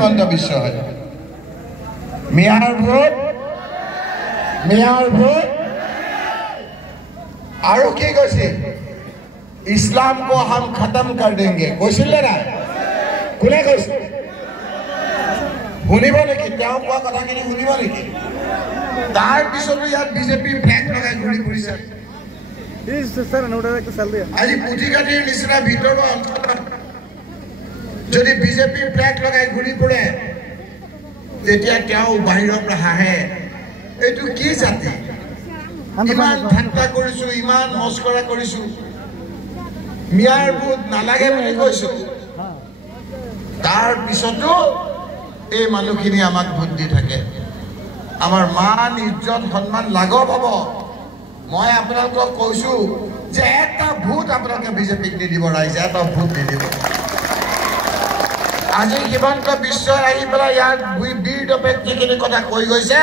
হিমন্ত বিশ্ব হয় mare vote আৰু কি কৈছে ইছলাম को हम खत्म कर देंगे কৈছিল না কোনে কৈছে শুনিব নেকি তেওঁ কোৱা কথাখিনি শুনিব নেকি তাৰ পিছতো ইয়াত বিজেপি ফ্লেগ লগাই ঘূৰি ফুৰিছে আজি পুথিকাটিৰ নিচিনা ভিতৰৰ অঞ্চলত যদি বিজেপি ফ্লেগ লগাই ঘূৰি ফুৰে তেতিয়া তেওঁ বাহিৰৰ পৰা হাঁহে এইটো কি জাতি ইমান ঠাট্টা কৰিছো ইমান মস্কৰা কৰিছো মিয়াৰ ভোট নালাগে বুলি কৈছো তাৰ পিছতো এই মানুহখিনি আমাক ভোট দি থাকে আমাৰ মান ইজ্জত সন্মান লাগব হ'ব মই আপোনালোকক কৈছো যে এটা ভোট আপোনালোকে বিজেপিক নিদিব ৰাইজে এটা ভোট নিদিব আজি হিমন্ত বিশ্ব আহি পেলাই ইয়াৰ বীৰ দপেক যিখিনি কথা কৈ গৈছে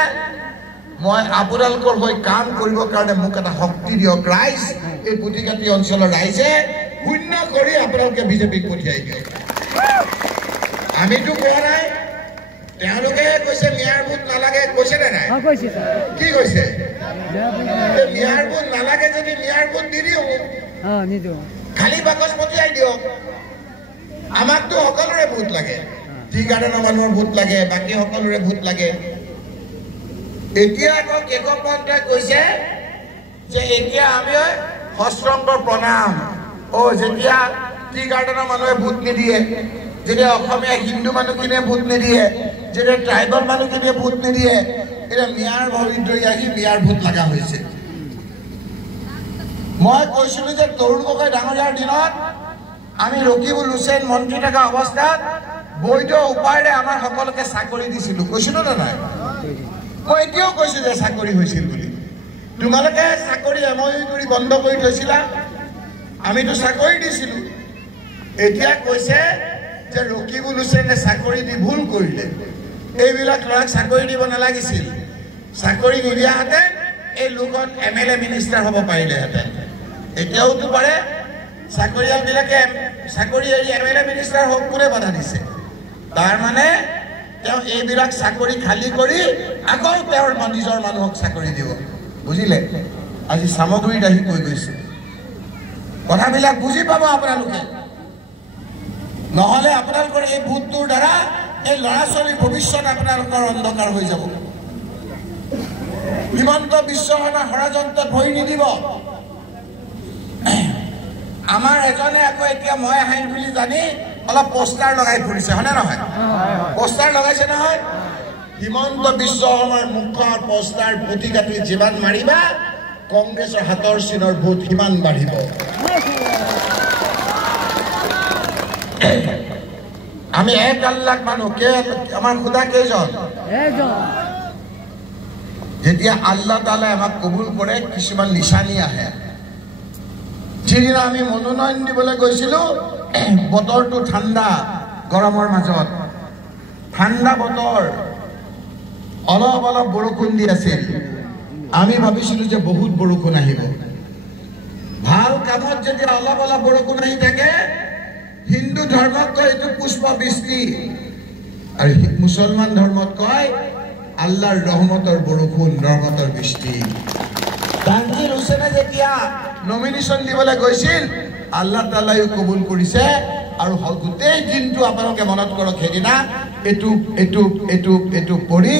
মই আপোনালোকৰ হৈ কাম কৰিবৰ কাৰণে মোক এটা শক্তি দিয়ক ৰাইজ এই পুথিকাটি অঞ্চলৰ ৰাইজে শূন্য কৰি আপোনালোকে বিজেপিক পঠিয়াই দিয়ক আমিতো কোৱা নাই তেওঁলোকে কৈছে মিয়াৰ ভোট নালাগে কৈছে নে নাই কি কৈছে মিয়াৰ ভোট নালাগে যদি মিয়াৰ ভোট দি দিওঁ খালী বাকচ পঠিয়াই দিয়ক আমাকতো সকলোৰে ভোট লাগে টি গাৰ্ডেনৰ মানুহৰ ভোট লাগে বাকী সকলোৰে ভোট লাগে এতিয়া আকৌ কেশৱ মহন্তই কৈছে যে এতিয়া আমি সশ্ৰংকৰ প্ৰণাম যেতিয়া টি গাৰ্ডেনৰ মানুহে ভোট নিদিয়ে যেতিয়া অসমীয়া হিন্দু মানুহখিনিয়ে ভোট নিদিয়ে যেতিয়া ট্ৰাইবেল মানুহখিনিয়ে ভোট নিদিয়ে এতিয়া মিয়াৰ ভৰিত আহি মিয়াৰ ভোট লগা হৈছে মই কৈছিলো যে তৰুণ গগৈ ডাঙৰীয়াৰ দিনত আমি ৰকিবুল হুছেইন মন্ত্ৰী থকা অৱস্থাত বৈধ উপায়েৰে আমাৰ সকলোকে চাকৰি দিছিলো কৈছিলো নে নাই মই এতিয়াও কৈছো যে চাকৰি হৈছিল বুলি তোমালোকে চাকৰি এমঅইউ কৰি বন্ধ কৰি থৈছিলা আমিতো চাকৰি দিছিলো এতিয়া কৈছে যে ৰকিবুল হুছেইনে চাকৰি দি ভুল কৰিলে এইবিলাক ল'ৰাক চাকৰি দিব নালাগিছিল চাকৰি নিদিয়াহেঁতেন এই লোকত এমএলএ মিনিষ্টাৰ হ'ব পাৰিলেহেঁতেন এতিয়াওতো পাৰে চাকৰিয়ালবিলাকে চাকৰি এৰি এমএলএ মিনিষ্টাৰ হওক কোনে বাধা দিছে তাৰ মানে তেওঁ এইবিলাক চাকৰি খালী কৰি আকৌ তেওঁৰ নিজৰ মানুহক চাকৰি দিব বুজিলে আজি সামগ্ৰীত আহি কৈ গৈছে কথাবিলাক বুজি পাব আপোনালোকে নহ'লে আপোনালোকৰ এই ভোটটোৰ দ্বাৰা এই ল'ৰা ছোৱালীৰ ভৱিষ্যত আপোনালোকৰ অন্ধকাৰ হৈ যাব হিমন্ত বিশ্ব শৰ্মা ষড়যন্ত্ৰত ভৰি নিদিব আমাৰ এজনে আকৌ এতিয়া মই আহিম বুলি জানি অলপ পোষ্টাৰ লগাই ফুৰিছে হয়নে নহয় পোষ্টাৰ লগাইছে নহয় হিমন্ত বিশ্ব শৰ্মাৰ মুখৰ পোষ্টাৰ পুথিকাটি যিমান মাৰিবা কংগ্ৰেছৰ হাতৰ চিনৰ ভোট সিমান বাঢ়িব আমি 1 লাখ মানুহ আমাৰ খুদা কেইজন যেতিয়া আল্লাহ তাআলাই আমাক কবুল কৰে কিছুমান নিশানী আহে যিদিনা আমি মনোনয়ন দিবলৈ গৈছিলো বতৰটো ঠাণ্ডা গৰমৰ মাজত ঠাণ্ডা বতৰ অলপ অলপ বৰষুণ দি আছিল আমি ভাবিছিলো যে বহুত বৰষুণ আহিব ভাল কামত যেতিয়া অলপ অলপ বৰষুণ আহি থাকে হিন্দু ধৰ্মত কয় এইটো পুষ্প বৃষ্টি আৰু মুছলমান ধৰ্মত কয় আল্লাহৰ ৰহমতৰ বৰষুণ ৰহমতৰ বৃষ্টি তানজিল হুছেইনে যেতিয়া নমিনেশ্যন দিবলৈ গৈছিল আল্লাহ তাআলাই কবুল কৰিছে আৰু গোটেই দিনটো আপোনালোকে মনত কৰক সেইদিনা এইটো পৰি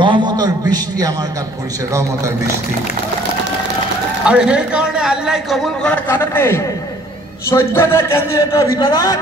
ৰহমতৰ বৃষ্টি আমাৰ গাত পৰিছে ৰহমতৰ বৃষ্টি আৰু সেইকাৰণে আল্লাহ কবুল কৰাৰ কাৰণে 14টা কেণ্ডিডেটৰ ভিতৰত